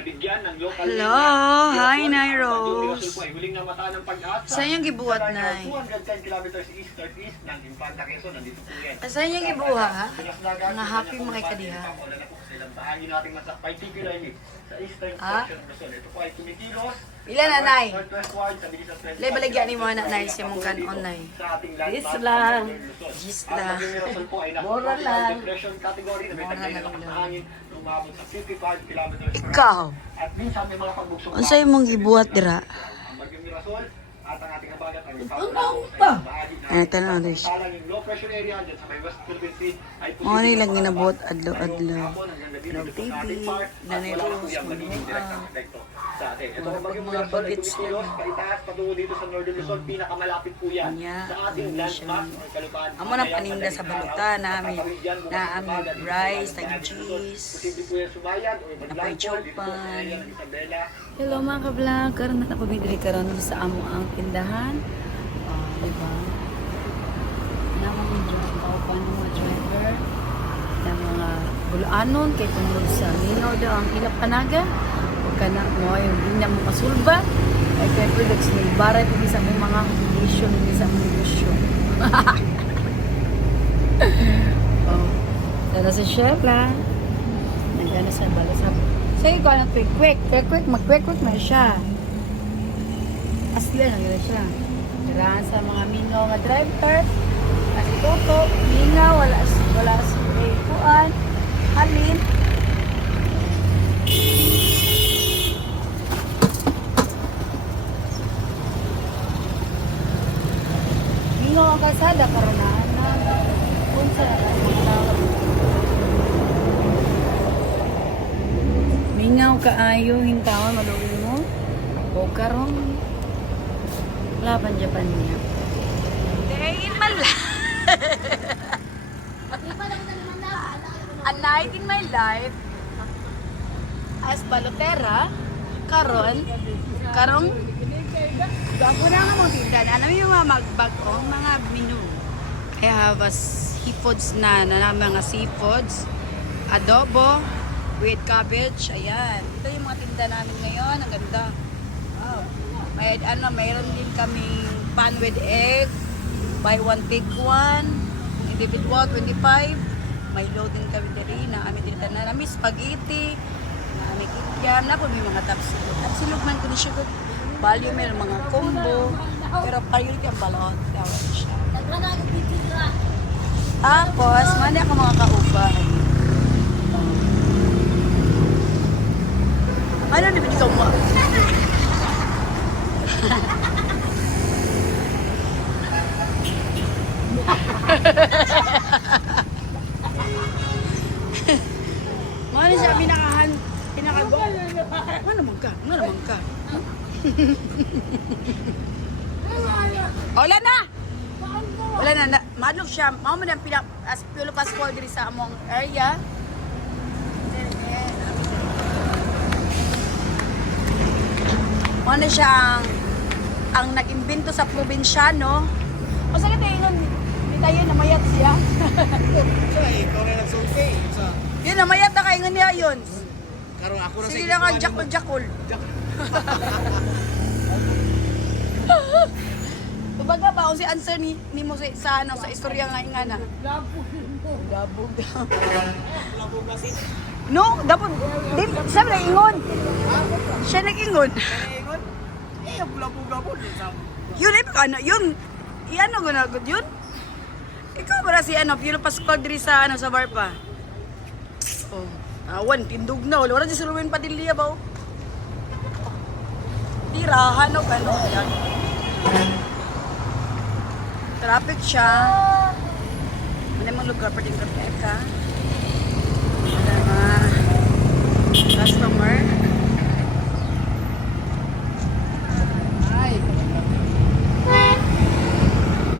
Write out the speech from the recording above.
nabigyan ng local Hello, hi, Nay Rose. Huling namataan ng pag-asa. Saan yung gibuhat, Nay? 210 kilometers east-northeast ng Infanta Quezon. Nandito po yan. Saan yung gibuha, ha? Mga happy mga kadiha. Bahayin natin particularly sa eastern Ah? section ng Luzon. Ito po ay tumikilos. Ilan na, Nay? Northwestward sa bilis ng 25 Lay, baligyan ni mo na, Nay, si mong kanon, Nay. sa ating landmass Yes ng lang. Northern Luzon. Yes Ang lang. maging Luzon po ay nasa Mura tropical lang. depression category na may Mura taglay na lang lakas lang. ng hangin na umabot sa 55 kilometers per Ikaw, hour. At minsan may mga pagbuksong unsay mong gibuhat dira? ang Bagyong Mirasol at ang ating habagat ay Ay, tanaw, Diyos. salang yung low pressure area dyan sa may West Philippine Sea ay Mga nilang ginabuhat Ngayong adlaw-adlaw. hapon hanggang gabi Hello, dito po sa baby. ating part at Nanay wala na po Rose, yung magiging mga direktang epekto sa atin. Ito ang Bagyong mga Mirasol ay bagets kumikilos lang. paitaas patungo dito sa Northern Luzon. Pinakamalapit po yan Kanya, sa ating hindi landmass siya- or kalupaan. Amo na paninda sa baluta namin. Na aming rice, taging cheese. Posible po yan sumayan o Napay maglandfall dito po sa chopan. area ng Isabela. Hello mga ka-vlog, karon na ako bidiri karon sa amo ang tindahan. Di ba? Naman yung driver, mga driver, na mga bulanon, kay tungkol sa linaw daw ang ilap panaga. Huwag ka na mo, yung hindi na mo masulba. Ay kay products ni baray po sa mong mga condition, sa mga negosyo. Oh, dala sa Sheila. Nagana sa balasap. Sige ko na quick, mag-quick na siya. Asli na gano'n siya. Kailangan sa mga mingaw nga driver. Kasi toto, mingaw, wala si kuan, halin. Mingaw ang kalsada, karonahan na. Kung sa mingaw kaayo, hintawan, maluwi mo. O karon laban Japan niya. Day in my life. A night in my life as balotera karong gago na nga mong tindan. Alam mo yung mga magbagong mga menu. I have a seafoods na mga seafoods, adobo with cabbage. Ayan. Ito yung mga tinda namin ngayon. Ang ganda. Wow. Mayroon din kaming pan with egg. Buy one, take one. Individual, 25. May load din kami diri na amin dito na nami spaghetti. Na amin kikyam na po may mga tapsilog. Tapsilog man ko ni siya. Value may mga combo. Pero priority ang balot. Tawag siya. Tapos, mani ako mga kauban. Ano na ba mo? Mana siya pinakago? Mana man ka? Wala na. Wala na. Madlok siya. Mao man ang as pilo passport diri sa among area. Ano siya ang nag-imbento sa probinsyano. Masakit ingon di tayo namayat siya. Ikaw na nagsulti. Yun namayat na kaingon niya yun. Karon ako na Sige lang ang jakol-jakol. Kumbaga ba kung si answer ni mo sa ano sa istorya nga ingana. Labog daw. Labog kasi. No, dapat din sabi na ingon. Siya nag-ingon. Ingon. Ang labog-labog. Yun ay ano, yun. Iano gunagod yun? Ikaw para si ano, Pilo Pascual diri sa ano sa bar pa. Oh, awan tindog na wala di suluin pa dilya ba? Tirahan o ano yan. Traffic siya. Ano yung lugar pa din ka?